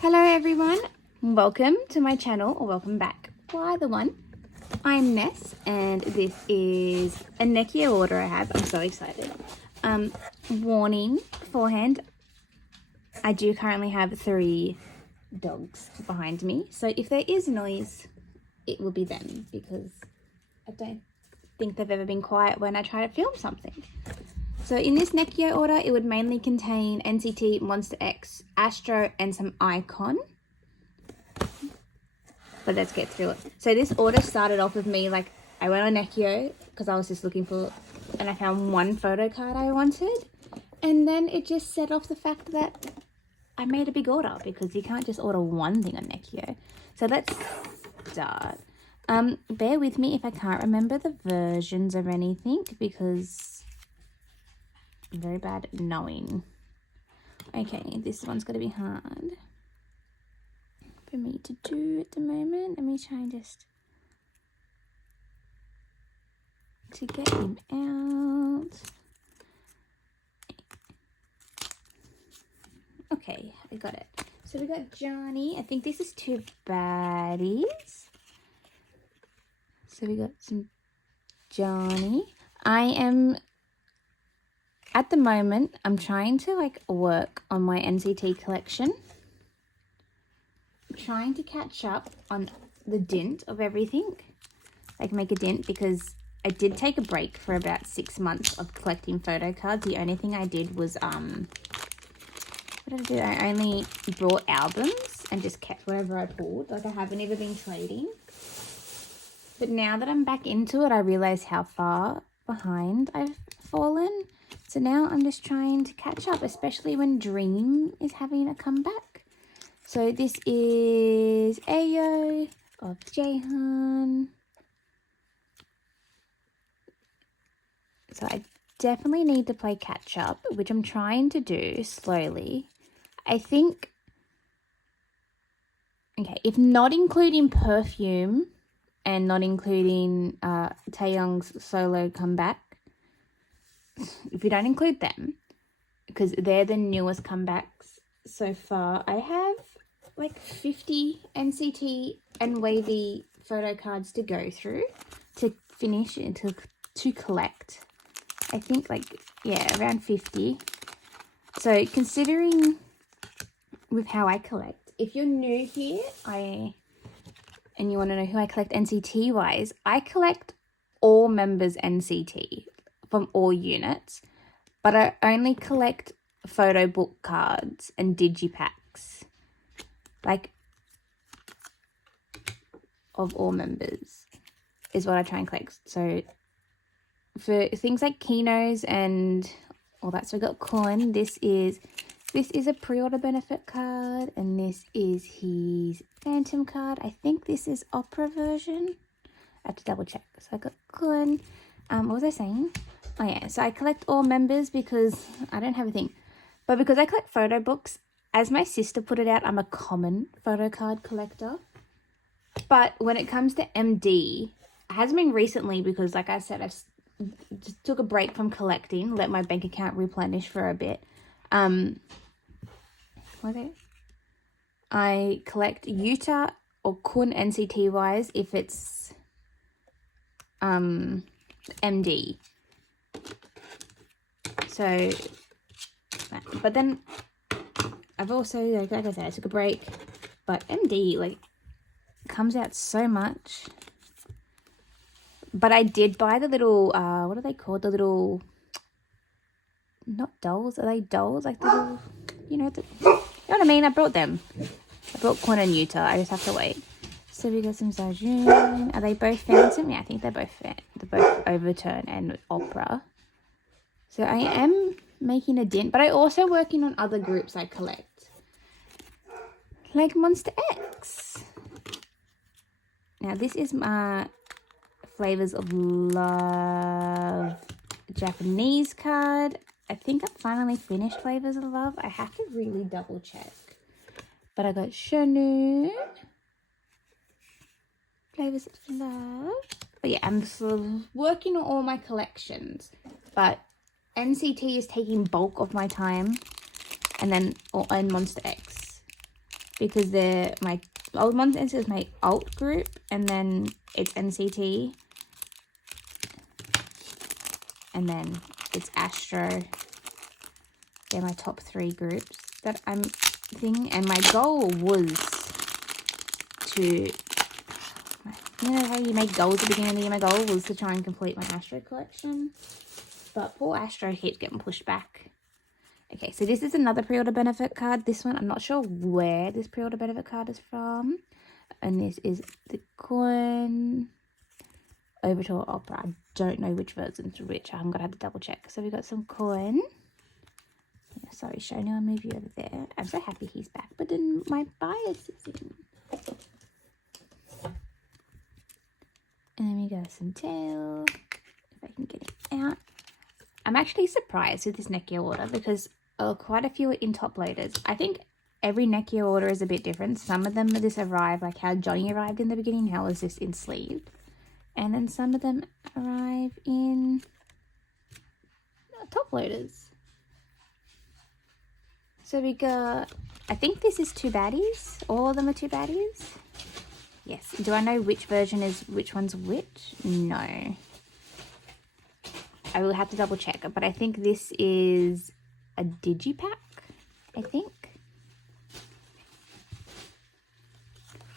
Hello everyone, welcome to my channel, or welcome back. Either one. I'm Ness and this is a Neokyo order I have. I'm so excited. Warning beforehand, I do currently have 3 dogs behind me, so if there is noise, it will be them because I don't think they've ever been quiet when I try to film something. So in this Neokyo order, it would mainly contain NCT, Monsta X, Astro, and some Icon. But let's get through it. So this order started off with me, like, I went on Neokyo because I was just looking for, and I found one photo card I wanted. And then it just set off the fact that I made a big order because you can't just order one thing on Neokyo. So let's start. Bear with me if I can't remember the versions of anything because I'm very bad at knowing. Okay, this one's going to be hard for me to do at the moment. Let me try and just to get him out. Okay, I got it. So we got Johnny. I think this is 2 baddies. So we got some Johnny. At the moment, I'm trying to like work on my NCT collection. I'm trying to catch up on the dint of everything. Like make a dint because I did take a break for about 6 months of collecting photo cards. The only thing I did was, what did I do? I only brought albums and just kept whatever I pulled. Like I haven't even been trading. But now that I'm back into it, I realize how far behind I've fallen. So now I'm just trying to catch up, especially when Dream is having a comeback. So this is Ayo of Jaehan. So I definitely need to play catch up, which I'm trying to do slowly. I think, okay, if not including Perfume and not including Taeyoung's solo comeback, if we don't include them, because they're the newest comebacks so far, I have like 50 NCT and Wavy photo cards to go through to finish and to collect. I think like, yeah, around 50. So considering with how I collect, if you're new here, and you want to know who I collect NCT wise, I collect all members NCT from all units, but I only collect photo book cards and digipacks, like of all members is what I try and collect. So for things like Kinos and all that, so we got Kun. This is a pre-order benefit card, and this is his Phantom card. I think this is Opera version. I have to double check. So I got Kun. What was I saying? Oh yeah, so I collect all members because I don't have a thing. But because I collect photo books, as my sister put it out, I'm a common photo card collector. But when it comes to MD, it hasn't been recently because, like I said, I've just took a break from collecting, let my bank account replenish for a bit. I collect Utah or Kun NCT wise if it's MD. So, but then I've also, like I said, I took a break, but MD, like, comes out so much. But I did buy the little, what are they called? The little, not dolls, are they dolls? Like the little, you know what I mean? I brought them. I brought Kwon and Utah. I just have to wait. So we got some Sejun. Are they both Phantom? Yeah, I think they're both Overturn and Opera. So I am making a dent, but I also working on other groups I collect, like Monsta X. Now this is my Flavors of Love Japanese card. I think I finally finished Flavors of Love. I have to really double check. But I got Shonu, Flavors of Love. But yeah, I'm sort of working on all my collections. But NCT is taking bulk of my time, and then and Monsta X. because they're my old Monsta is my alt group, and then it's NCT, and then it's Astro. They're my top 3 groups that I'm thinking, and my goal was to, you know how you make goals at the beginning of the year? My goal was to try and complete my Astro collection, but poor Astro keeps getting pushed back. Okay, so this is another pre-order benefit card. This one, I'm not sure where this pre-order benefit card is from, and this is the coin Overture Opera. I don't know which version's which. I'm gonna have to double check. So we got some coin. Yeah, sorry, Shona, I'll move you over there. I'm so happy he's back, but then my bias is in. And then we got some tail. If I can get it out. I'm actually surprised with this Neokyo order because quite a few are in top loaders. I think every Neokyo order is a bit different. Some of them just arrive like how Johnny arrived in the beginning. How was this in sleeved? And then some of them arrive in top loaders. So we got, I think this is 2 baddies. All of them are 2 baddies. Yes. Do I know which version is which one's which? No. I will have to double check. But I think this is a digipack, I think.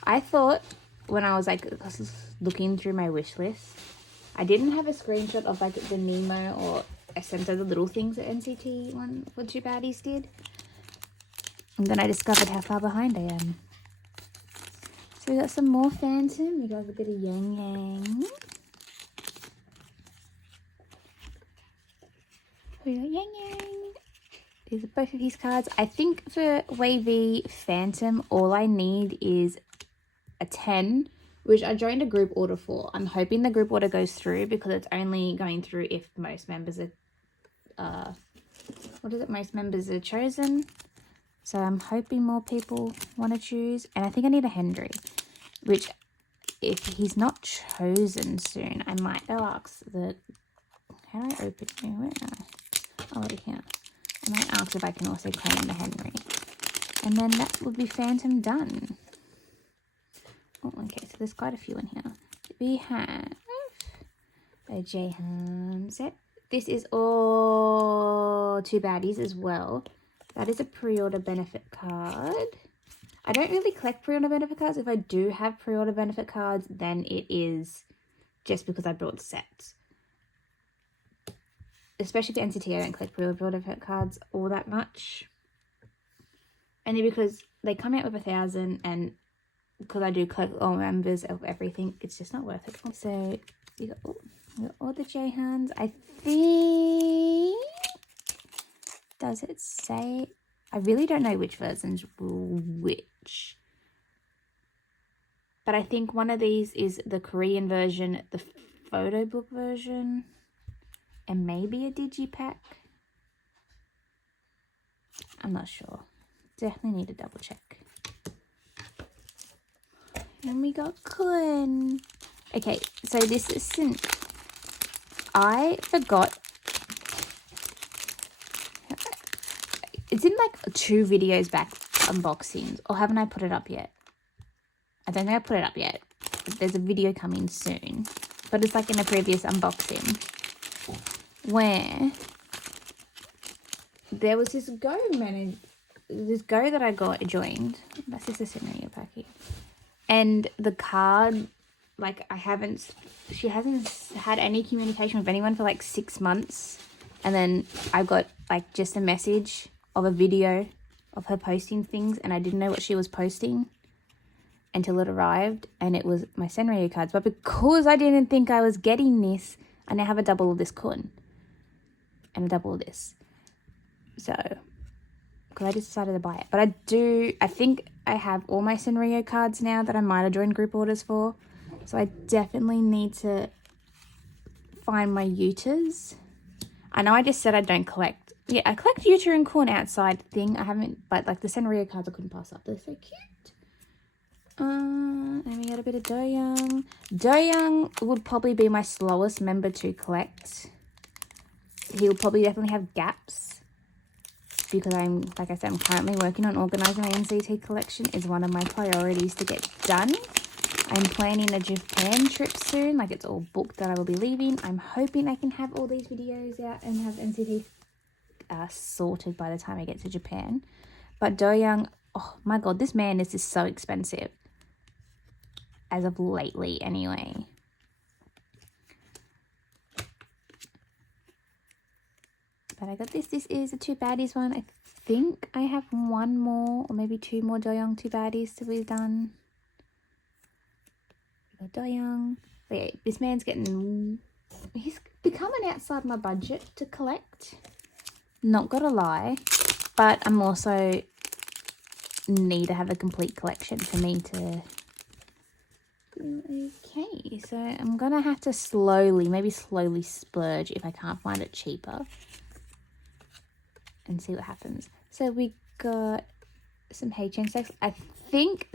I thought when I was like looking through my wish list, I didn't have a screenshot of like the Nemo or Essento, the little things that NCT one for 2 baddies did. And then I discovered how far behind I am. So we got some more Phantom. We got a bit of Yang Yang. We got Yang Yang. These are both of his cards. I think for Wavy Phantom, all I need is a 10, which I joined a group order for. I'm hoping the group order goes through because it's only going through if most members are, most members are chosen. So I'm hoping more people want to choose. And I think I need a Henry, which if he's not chosen soon, I might go ask the, how do I open it? Where? Oh, right here. I might ask if I can also claim the Henry. And then that would be Phantom done. Oh, okay, so there's quite a few in here. We have a Jahan set. This is all 2 baddies as well. That is a pre-order benefit card. I don't really collect pre-order benefit cards. If I do have pre-order benefit cards, then it is just because I brought sets. Especially for NCT, I don't collect pre-order benefit cards all that much. Only because they come out with 1,000, and because I do collect all members of everything, it's just not worth it. So you got all the Jahans. I think, does it say? I really don't know which versions which. But I think one of these is the Korean version, the photo book version, and maybe a digipack. I'm not sure. Definitely need to double check. And we got Kun. Okay, so this isn't, I forgot. It's in like 2 videos back, unboxings, or haven't I put it up yet? I don't think I put it up yet. But there's a video coming soon, but it's like in a previous unboxing where there was this Go that I joined. That's just a scenario packet, and the card, like she hasn't had any communication with anyone for like 6 months, and then I got like just a message of a video of her posting things, and I didn't know what she was posting until it arrived, and it was my Senryu cards. But because I didn't think I was getting this, I now have a double of this Kun and a double of this. So, because I just decided to buy it. But I think I have all my Senryu cards now that I might have joined group orders for. So I definitely need to find my Yutas. I know I just said I don't collect. Yeah, I collect Yuta and Kun outside thing. I haven't, but like the Senryu cards I couldn't pass up. They're so cute. And we got a bit of Doyoung. Doyoung would probably be my slowest member to collect. He'll probably definitely have gaps. because like I said, I'm currently working on organising my NCT collection. Is one of my priorities to get done. I'm planning a Japan trip soon. Like, it's all booked that I will be leaving. I'm hoping I can have all these videos out and have NCT sorted by the time I get to Japan. But Doyoung, oh my god, this man is just so expensive. As of lately, anyway. But I got this. This is a two baddies one. I think I have one more or maybe two more Doyoung two baddies to be done. We got Doyoung. But yeah, this man's getting... He's becoming outside my budget to collect. Not gonna lie. But I'm also... need to have a complete collection for me to... Okay, so I'm gonna have to maybe slowly splurge if I can't find it cheaper and see what happens. So we got some H&M sets. I think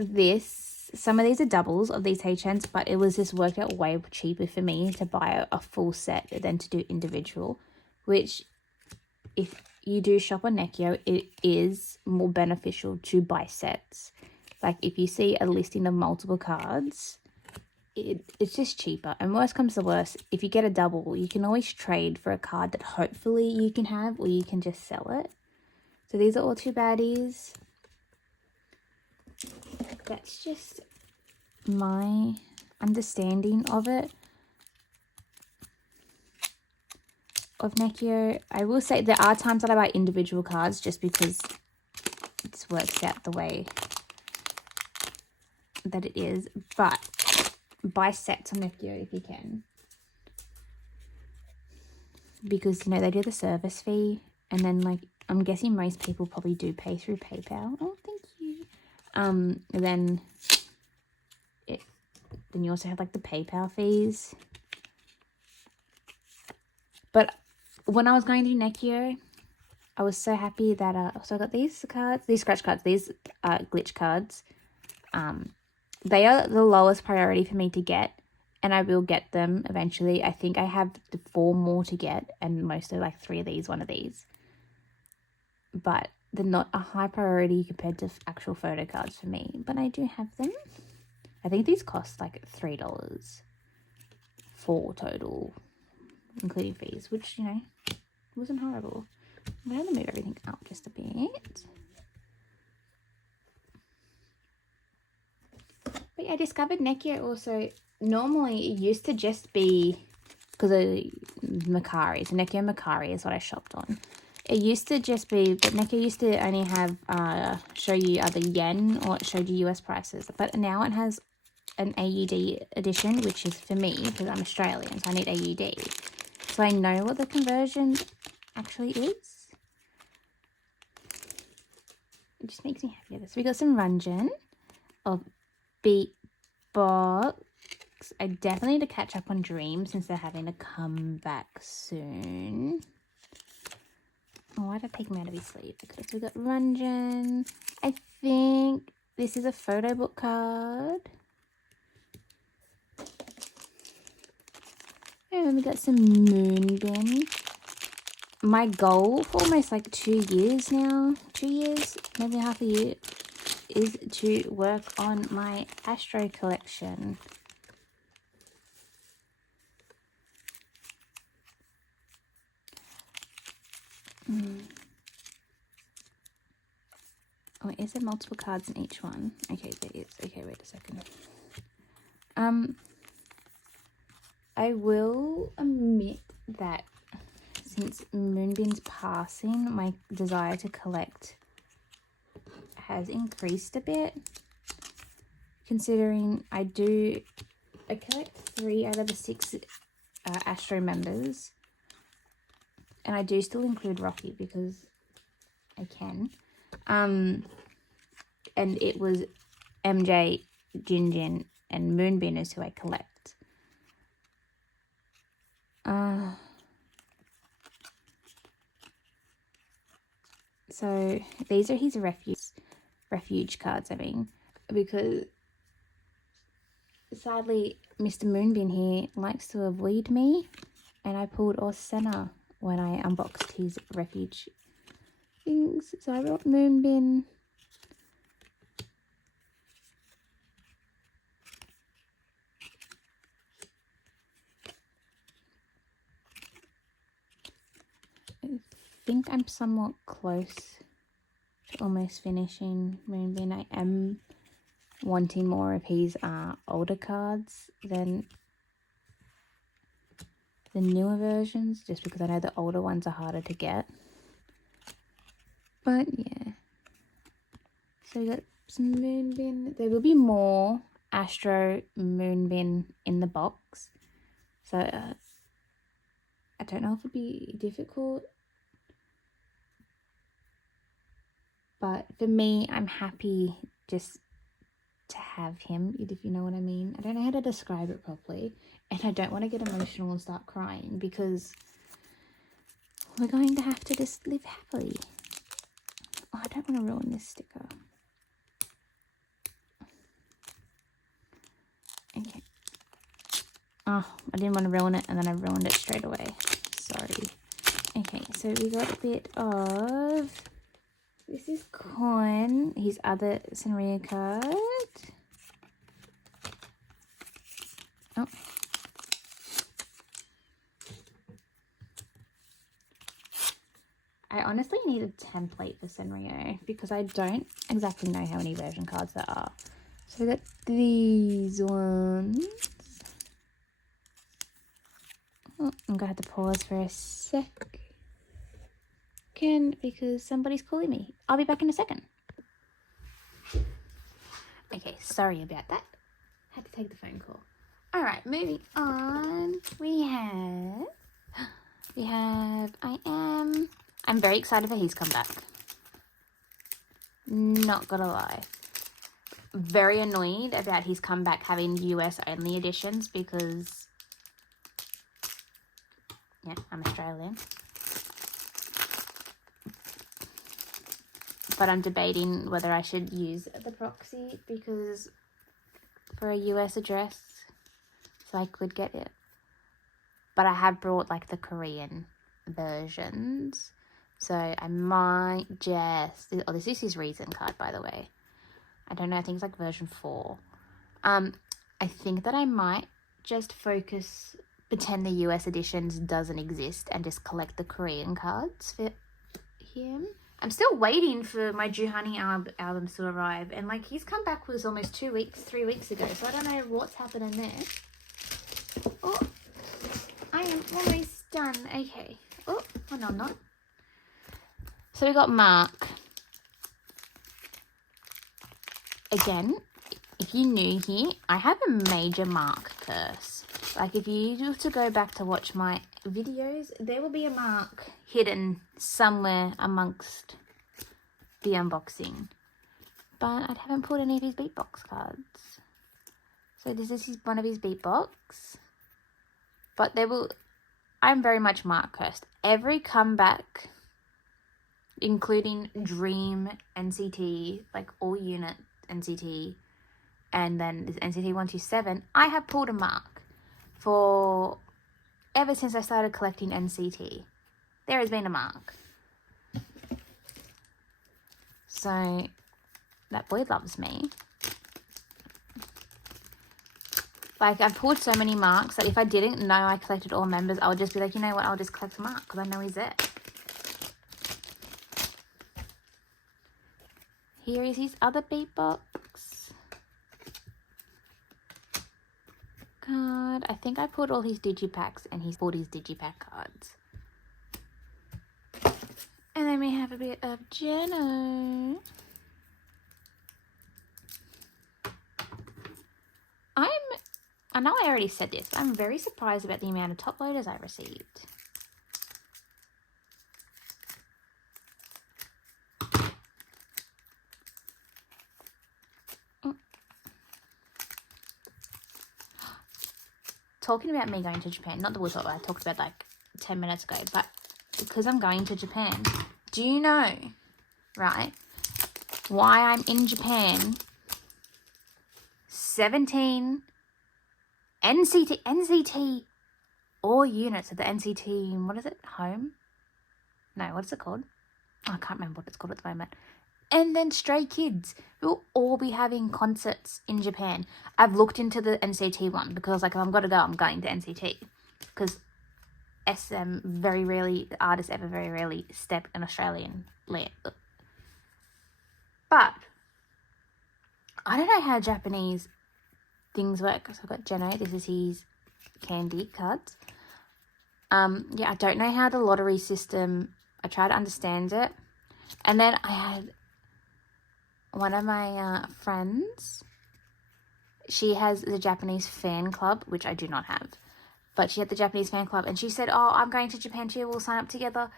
some of these are doubles of these H&Ms, but it was just worked out way cheaper for me to buy a full set than to do individual, which if you do shop on Neokyo, it is more beneficial to buy sets. Like, if you see a listing of multiple cards, it's just cheaper. And worst comes to worst, if you get a double, you can always trade for a card that hopefully you can have, or you can just sell it. So these are all two baddies. That's just my understanding of it. Of Neokyo. I will say there are times that I buy individual cards just because it works out the way that it is, but buy sets on Neokyo if you can, because you know they do the service fee, and then like I'm guessing most people probably do pay through PayPal. Oh, thank you. Then you also have like the PayPal fees. But when I was going through Neokyo, I was so happy that so I got these cards, these scratch cards, these glitch cards. They are the lowest priority for me to get, and I will get them eventually. I think I have 4 more to get, and mostly like 3 of these, 1 of these. But they're not a high priority compared to actual photo cards for me, but I do have them. I think these cost like $3 for total, including fees, which, you know, wasn't horrible. I'm going to move everything up just a bit. But yeah, I discovered Neokyo also, normally it used to just be, because of Macari, so Neokyo Macari is what I shopped on. It used to just be, but Neokyo used to only have, show you either yen or it showed you US prices. But now it has an AUD edition, which is for me, because I'm Australian, so I need AUD. So I know what the conversion actually is. It just makes me happy. So we got some Ranjan of Beatbox. I definitely need to catch up on Dream since they're having a comeback soon. Oh, why did I take him out of his sleeve? Okay, so we got Ranjan. I think this is a photo book card. And we got some Moonbin. My goal for almost like 2 years now, 2 years, maybe half a year, is to work on my Astro collection. Oh, is there multiple cards in each one? Okay, there is. Okay, wait a second. I will admit that since Moonbin's passing, my desire to collect has increased a bit. Considering I collect 3 out of the 6 Astro members. And I do still include Rocky because I can. And it was MJ, Jinjin, and Moonbin is who I collect. So these are his refuge cards, I mean, because sadly Mr. Moonbin here likes to avoid me, and I pulled Orsena when I unboxed his refuge things. So I brought Moonbin. I think I'm somewhat close to almost finishing Moonbin. I am wanting more of his older cards than the newer versions, just because I know the older ones are harder to get. But yeah, so we got some Moonbin. There will be more Astro Moonbin in the box, so I don't know if it'll be difficult, but for me, I'm happy just to have him, if you know what I mean. I don't know how to describe it properly, and I don't want to get emotional and start crying because we're going to have to just live happily. Oh, I don't want to ruin this sticker. Okay. Oh, I didn't want to ruin it, and then I ruined it straight away. Sorry. Okay, so we got a bit of... This is Con, his other Senrio card. Oh. I honestly need a template for Senrio because I don't exactly know how many version cards there are. So we got these ones. Oh, I'm going to have to pause for a second because somebody's calling me. I'll be back in a second. Okay, sorry about that. Had to take the phone call. All right, moving on. I'm very excited for his comeback. Not gonna lie. Very annoyed about his comeback having US only editions because, yeah, I'm Australian. But I'm debating whether I should use the proxy because for a US address so I could get it. But I have brought like the Korean versions. So I might just... Oh, this is his reason card, by the way. I don't know, I think it's like version 4. I think that I might just pretend the US editions doesn't exist and just collect the Korean cards for him. I'm still waiting for my Juhani albums to arrive, and like his comeback was almost 3 weeks ago, so I don't know what's happening there. Oh, I am almost done. Okay. Oh no, I'm not. So we got Mark. Again, if you're new here, I have a major Mark curse. Like if you were to go back to watch my videos, there will be a Mark hidden somewhere amongst the unboxing. But I haven't pulled any of his beatbox cards. So this is one of his beatbox. But I'm very much Mark cursed. Every comeback, including Dream, NCT, like all unit NCT, and then this NCT 127, I have pulled a Mark for ever since I started collecting NCT. There has been a Mark. So that boy loves me. Like, I've pulled so many Marks that if I didn't know I collected all members, I would just be like, you know what, I'll just collect a Mark because I know he's there. Here is his other beatbox card. I think I pulled all his digipacks and he's pulled his digipack cards. And then we have a bit of Jeno. I know I already said this, but I'm very surprised about the amount of top loaders I received. Talking about me going to Japan, not the wood I talked about like 10 minutes ago, but because I'm going to Japan, do you know, right, why I'm in Japan? 17 NCT, all units of the NCT, what is it, home? No, what's it called? I can't remember what it's called at the moment. And then Stray Kids. We'll all be having concerts in Japan. I've looked into the NCT one because I was like, if I'm going to go, I'm going to NCT. Because SM very rarely, the artists ever very rarely step in Australian land. But I don't know how Japanese things work. So I've got Jeno. This is his candy cards. Yeah, I don't know how the lottery system, I try to understand it. And then I had one of my friends, she has the Japanese fan club, which I do not have. But she had the Japanese fan club, and she said, oh, I'm going to Japan too, we'll sign up together.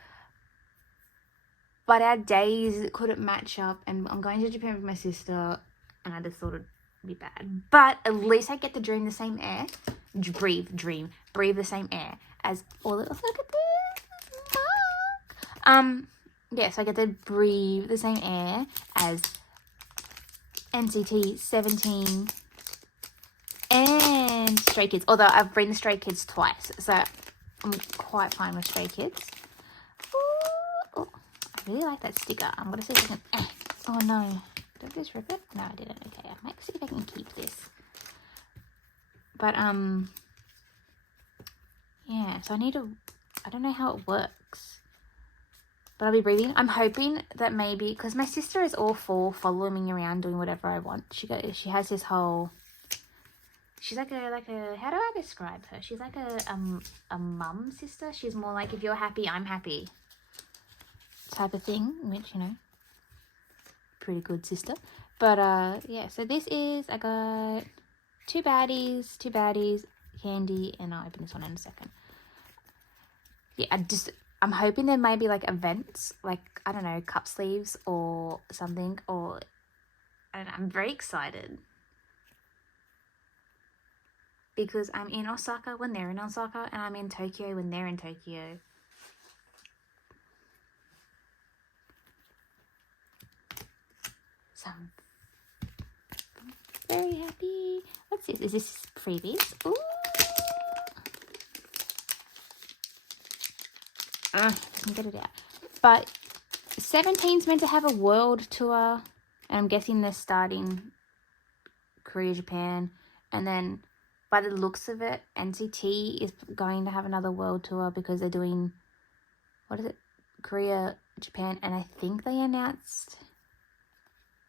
But our days couldn't match up, and I'm going to Japan with my sister, and I just thought it'd be bad. But at least I get to dream the same air. Breathe the same air as all the, look at this. Yeah, so I get to breathe the same air as NCT, 17, and Stray Kids. Although I've been the Stray Kids twice, so I'm quite fine with Stray Kids. Ooh, I really like that sticker. I'm going to see if I can... Oh, no. Did I just rip it? No, I didn't. Okay, I might see if I can keep this. But, yeah, so I need to... I don't know how it works. But I'll be breathing. I'm hoping that maybe... Because my sister is all for following me around, doing whatever I want. She has this whole... She's like a... How do I describe her? She's like a mum sister. She's more like, if you're happy, I'm happy. Type of thing. Which, you know... Pretty good sister. But, yeah. So this is... I got... Two baddies, candy, and I'll open this one in a second. Yeah, I'm hoping there may be like events, like, I don't know, cup sleeves or something, or, I don't know, I'm very excited. Because I'm in Osaka when they're in Osaka, and I'm in Tokyo when they're in Tokyo. So I'm very happy. What's this? Is this freebies? Ooh. I can get it out. But 17's meant to have a world tour. And I'm guessing they're starting Korea, Japan. And then by the looks of it, NCT is going to have another world tour because they're doing, what is it? Korea, Japan. And I think they announced,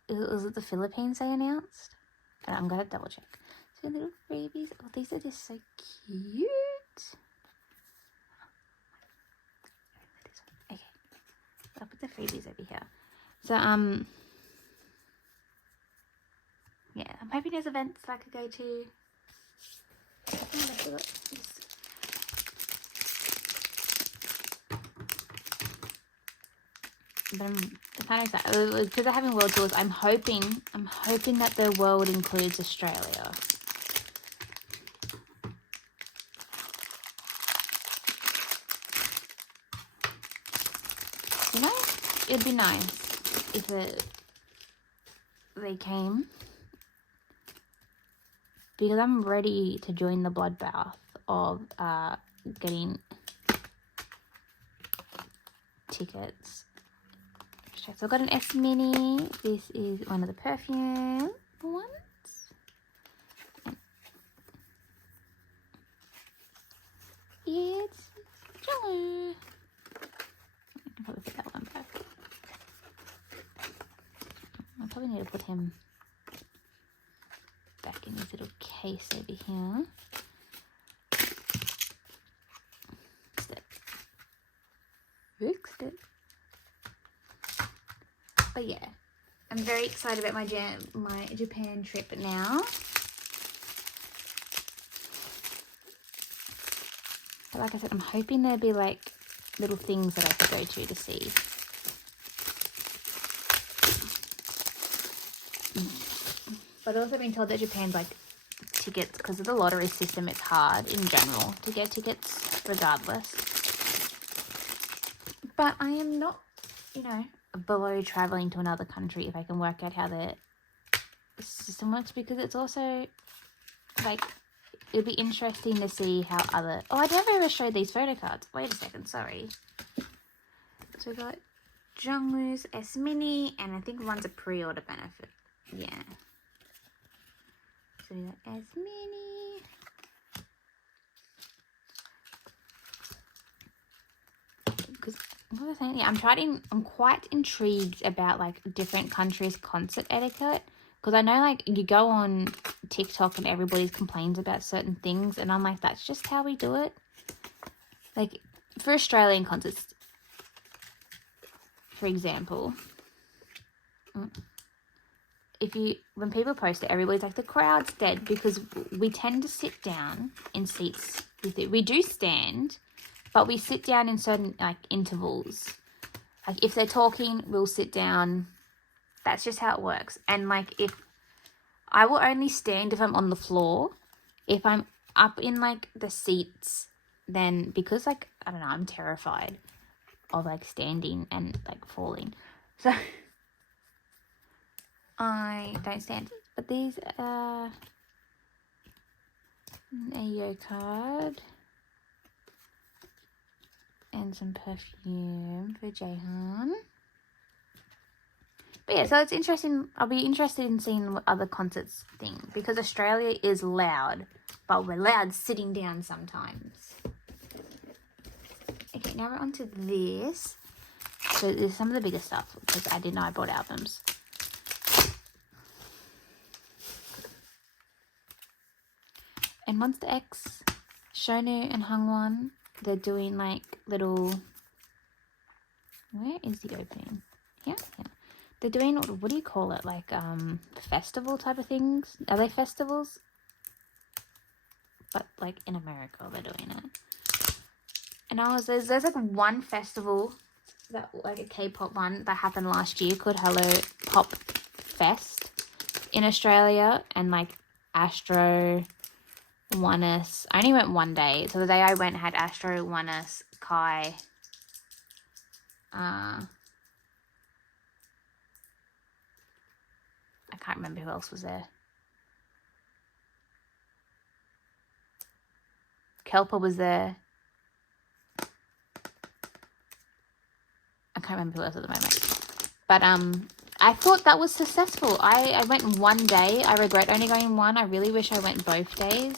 was it the Philippines they announced? And I'm going to double check. So little freebies. Oh, these are just so cute. Okay. I'll put the freebies over here. So, yeah, I'm hoping there's events I could go to. But I'm kind of sad because they're having world tours. I'm hoping that the world includes Australia. You know, it'd be nice if they came, because I'm ready to join the bloodbath of getting tickets. So I've got an S Mini. This is one of the perfume ones. It's Jello. I can probably put that one back. I probably need to put him back in his little case over here. Fixed it. But yeah, I'm very excited about my Japan trip now. But like I said, I'm hoping there'll be like little things that I could go to see. But I've also been told that Japan's like tickets, because of the lottery system, it's hard in general to get tickets regardless. But I am not, you know, below traveling to another country if I can work out how the system works, because it's also like, it'll be interesting to see how oh, I never ever showed these photo cards. Wait a second, sorry. So we got Jungwoo's S Mini, and I think one's a pre-order benefit. Yeah. So we got S Mini. Because what was I saying? Yeah, I'm quite intrigued about like different countries' concert etiquette. Because I know like you go on TikTok and everybody complains about certain things, and I'm like, that's just how we do it. Like for Australian concerts, for example, when people post it, everybody's like, the crowd's dead, because we tend to sit down in seats with it. We do stand, but we sit down in certain like intervals. Like if they're talking, we'll sit down. That's just how it works. And like if I will only stand if I'm on the floor. If I'm up in like the seats, then because like I don't know, I'm terrified of like standing and like falling. So I don't stand. But these are Neokyo and some perfume for Jaehan. But yeah, so it's interesting. I'll be interested in seeing what other concerts think, because Australia is loud, but we're loud sitting down sometimes. Okay, now we're on to this. So there's some of the bigger stuff, because I didn't know I bought albums. And Monsta X, Shonu and Hongwon, they're doing like little... Where is the opening? Yeah. They're doing, what do you call it? Like festival type of things? Are they festivals? But like in America they're doing it. And there's like one festival, that like a K-pop one that happened last year called Hello Pop Fest in Australia, and like Astro, Ness. I only went one day. So the day I went had Astro, Ness, Kai, I can't remember who else was there. Kelpa was there. I can't remember who else at the moment. But I thought that was successful. I went one day. I regret only going one. I really wish I went both days.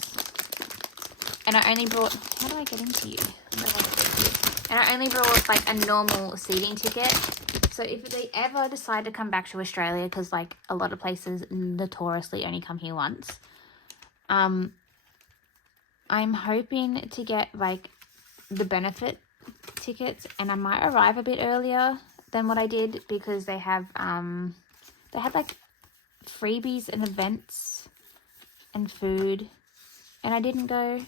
And I only brought... How do I get into you? And I only brought like a normal seating ticket. So if they ever decide to come back to Australia, because like a lot of places notoriously only come here once, I'm hoping to get like the benefit tickets, and I might arrive a bit earlier than what I did, because they had like freebies and events and food, and I didn't go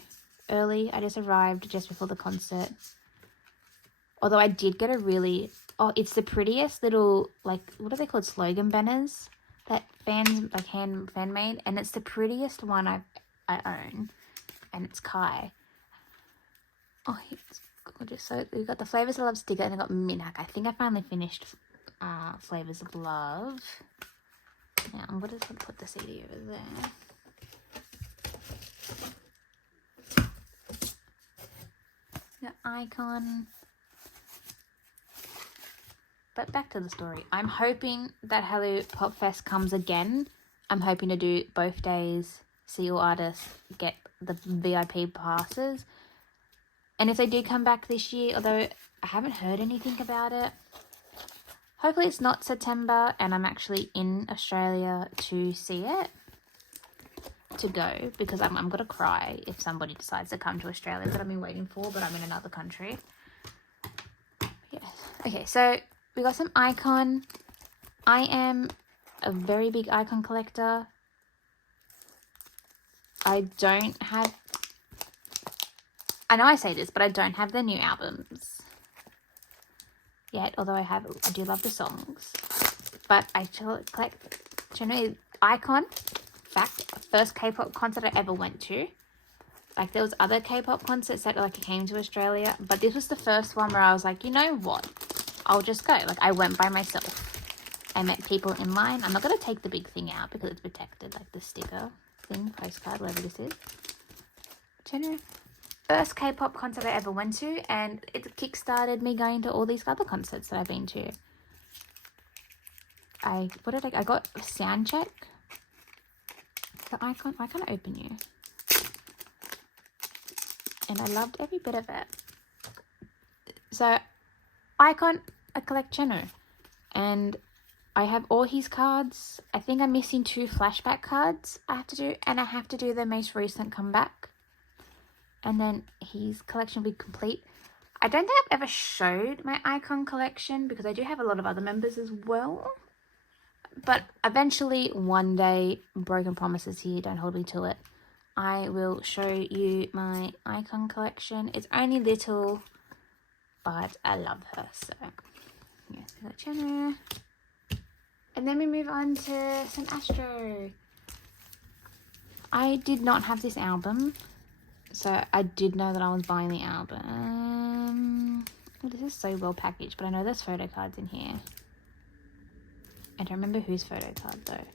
early. I just arrived just before the concert. Although I did get a really... Oh, it's the prettiest little, like, what are they called? Slogan banners that fans, like, fan made. And it's the prettiest one I own. And it's Kai. Oh, it's gorgeous. So we've got the Flavors of Love sticker, and I got Minhak. I think I finally finished Flavors of Love. Now, I'm just going to put the CD over there. The icon... But back to the story. I'm hoping that Hello Pop Fest comes again. I'm hoping to do both days, see all artists, get the VIP passes. And if they do come back this year, although I haven't heard anything about it, hopefully it's not September and I'm actually in Australia to see it, to go, because I'm going to cry if somebody decides to come to Australia that I've been waiting for, but I'm in another country. Yeah. Okay, so... We got some icon. I am a very big icon collector. I don't have... I know I say this, but I don't have their new albums yet. Although I do love the songs. But I collect... Icon. Fact, first K-pop concert I ever went to. Like, there was other K-pop concerts that like came to Australia. But this was the first one where I was like, you know what? I'll just go. Like, I went by myself. I met people in line. I'm not going to take the big thing out because it's protected, like the sticker thing, postcard, whatever this is. First K-pop concert I ever went to, and it kick-started me going to all these other concerts that I've been to. I got Sound Check. The icon. I can't open you. And I loved every bit of it. So, icon, I collect Cheno. And I have all his cards. I think I'm missing 2 flashback cards I have to do. And I have to do the most recent comeback. And then his collection will be complete. I don't think I've ever showed my icon collection because I do have a lot of other members as well. But eventually, one day, broken promises here, don't hold me to it, I will show you my icon collection. It's only little, but I love her. So, yes, we got Cheno. And then we move on to some Astro. I did not have this album, so I did know that I was buying the album. Oh, this is so well packaged, but I know there's photo cards in here. I don't remember whose photo card though.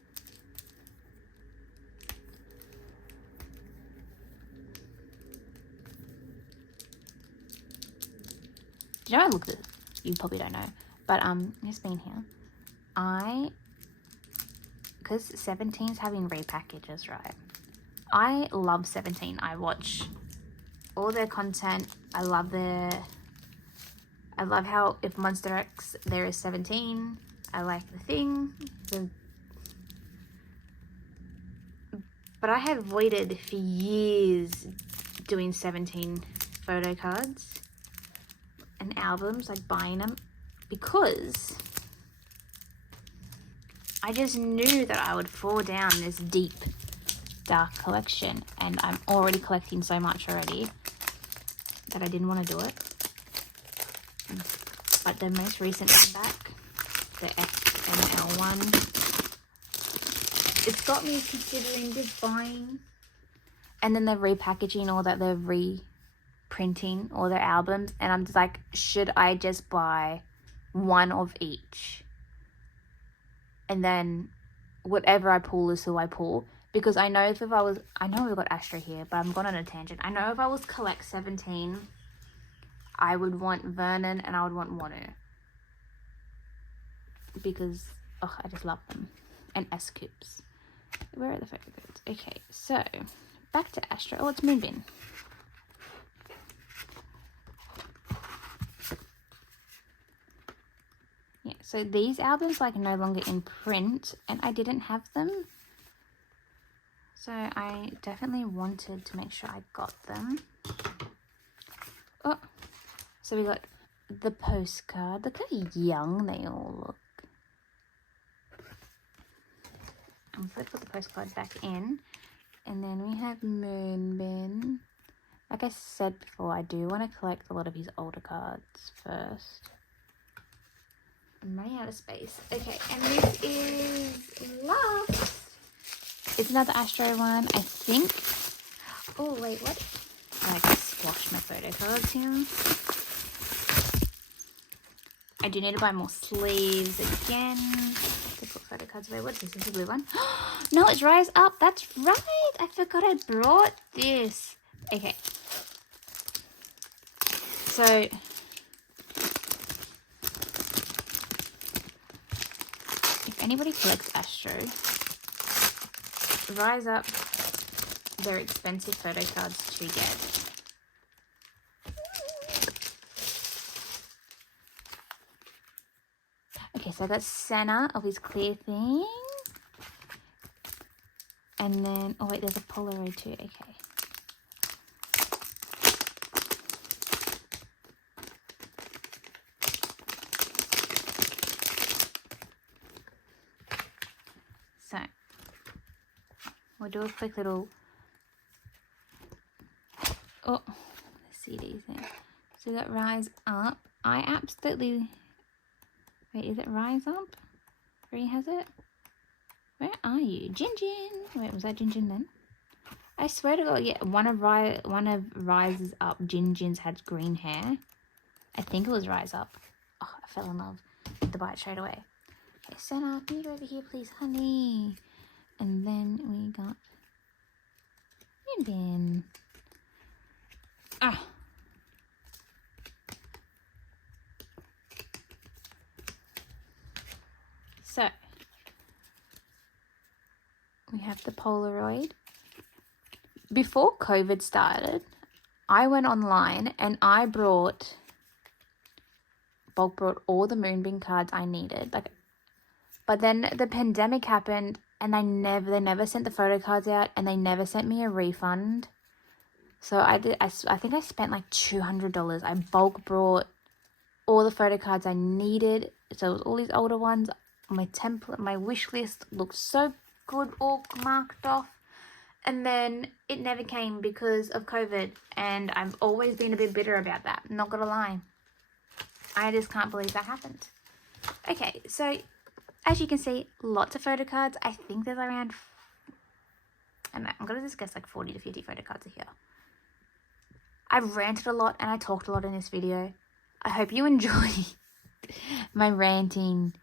Do you know I looked at it? You probably don't know. But it's been here. Because 17's having repackages, right? I love 17. I watch all their content. I love how if Monster X there is 17. I like the thing. But I have avoided for years doing 17 photo cards and albums, like buying them, because I just knew that I would fall down this deep, dark collection, and I'm already collecting so much already that I didn't want to do it. But the most recent comeback, the XML one, it's got me considering just buying. And then they're repackaging all that, they're reprinting all their albums, and I'm just like, should I just buy one of each? And then whatever I pull is who I pull. Because I know I know we've got Astro here, but I'm going on a tangent. I know if I was collect 17, I would want Vernon and I would want Wanu. Because, oh, I just love them. And S-Coops. Where are the photo cards? Okay, so, back to Astro. Oh, it's Moonbin. Yeah, so these albums, like, no longer in print, and I didn't have them. So I definitely wanted to make sure I got them. Oh, so we got the postcard. Look how young they all look. I'm going to put the postcard back in. And then we have Moonbin. Like I said before, I do want to collect a lot of his older cards first. I'm running out of space. Okay, and this is last. It's another Astro one, I think. Oh, wait, what? I like squashed my photo cards here. I do need to buy more sleeves again. The book photo cards away. What's this? Is this a blue one? No, it's Rise Up. That's right. I forgot I brought this. Okay. So, if anybody collects Astro, Rise Up, they're expensive photo cards to get. Okay, so I got Senna of his clear thing. And then, oh wait, there's a Polaroid too, okay. So, we'll do a quick little, oh, the CDs there. So we got Rise Up. I absolutely, wait, is it Rise Up? Where has it? Where are you? Jin Jin. Wait, was that Jin Jin then? I swear to God, yeah, one of Rise's Up, Jin Jin's had green hair. I think it was Rise Up. Oh, I fell in love with the bite straight away. Okay, Senna, can you go over here, please, honey? And then we got Moonbin. Ah. So, We have the Polaroid. Before COVID started, I went online and I bulk brought all the Moonbeam cards I needed. But then the pandemic happened and they never sent the photo cards out, and they never sent me a refund. So I think I spent like $200. I bulk brought all the photo cards I needed. So it was all these older ones. My template, my wish list looked so good, all marked off. And then it never came because of COVID. And I've always been a bit bitter about that. Not gonna lie. I just can't believe that happened. Okay, so as you can see, lots of photo cards. I think there's around, I'm gonna just guess like 40 to 50 photo cards are here. I've ranted a lot and I talked a lot in this video. I hope you enjoy my ranting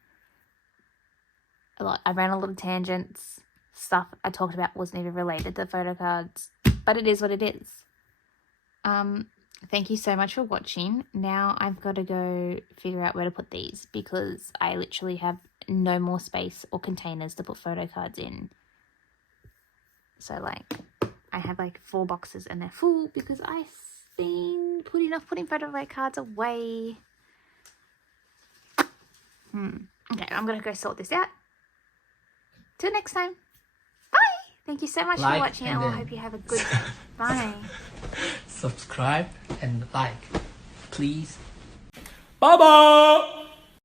a lot. I ran a lot of tangents. Stuff I talked about wasn't even related to the photo cards, but it is what it is. Thank you so much for watching. Now I've got to go figure out where to put these because I literally have no more space or containers to put photo cards in. So like I have like 4 boxes and they're full because I've been putting photo cards away. Okay, I'm gonna go sort this out. Till next time. Bye. Thank you so much for watching, and I hope you have a good day. Bye. Subscribe and like, please. Bye bye.